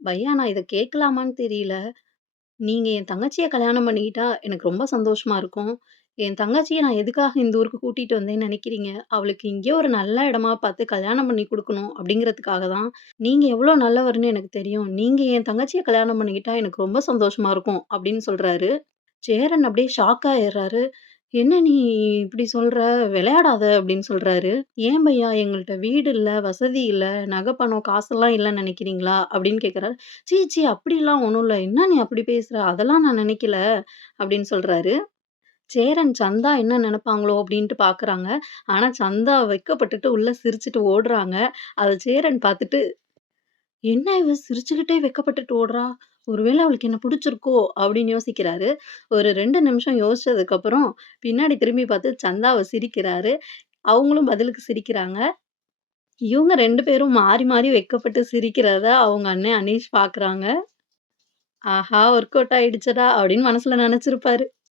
பையா நான் இத கேட்கலாமான்னு தெரியல. நீங்க என் தங்கச்சிய கல்யாணம் பண்ணிக்கிட்டா எனக்கு ரொம்ப சந்தோஷமா இருக்கும். என் தங்கச்சிய நான் எதுக்காக இந்த ஊருக்கு கூட்டிட்டு வந்தேன்னு நெனைக்கிறீங்க? அவளுக்கு இங்கேயே ஒரு நல்ல இடமா பார்த்து கல்யாணம் பண்ணி குடுக்கணும் அப்படிங்கிறதுக்காக தான். நீங்க எவ்வளோ நல்லவர்ன்னு எனக்கு தெரியும். நீங்க என் தங்கச்சிய கல்யாணம் பண்ணிக்கிட்டா எனக்கு ரொம்ப சந்தோஷமா இருக்கும் அப்படின்னு சொல்றாரு. சேரன் அப்படியே ஷாக் ஆயிர்றாரு. "என்ன நீ இப்படி சொல்ற? விளையாடாத" அப்படின்னு சொல்றாரு. "ஏன் பையா எங்கள்ட்ட வீடு இல்ல, வசதி இல்ல, நகை, பணம், காசெல்லாம் இல்லன்னு நெனைக்கிறீங்களா?" அப்படின்னு கேட்கறாரு. "ச்சீ! ச்சீ! அப்படிலாம் ஒண்ணும் இல்ல. என்ன நீ அப்படி பேசுற? அதெல்லாம் நான் நெனைக்கல" அப்படின்னு சொல்றாரு. சேரன் சந்தா என்ன நெனைப்பாங்களோ அப்படின்ட்டு பார்க்குறாங்க. ஆனா சந்தா வெட்கப்பட்டுட்டு உள்ள சிரிச்சுட்டு ஓடுறாங்க. அத சேரன் பார்த்துட்டு, "என்ன இவ சிரிச்சுக்கிட்டே வெட்கப்பட்டுட்டு ஓடுறா? ஒருவேள அவளுக்கு என்ன புடிச்சிருக்கோ?" அப்படின்னு யோசிக்கிறாரு. ஒரு 2 நிமிஷம் யோசிச்சதுக்கப்புறம், பின்னாடி திரும்பி பார்த்து சந்தாவ சிரிக்கிறாரு. அவங்களும் பதிலுக்கு சிரிக்கிறாங்க. இவங்க 2 பேரும் மாறி மாறி வெட்கப்பட்டு சிரிக்கிறத அவங்க அண்ணன் அனீஷ் பார்க்குறாங்க. "ஆஹா! ஒர்க் அவுட் ஆயிடுச்சடா" அப்படின்னு மனசுல நெனச்சிருப்பாரு.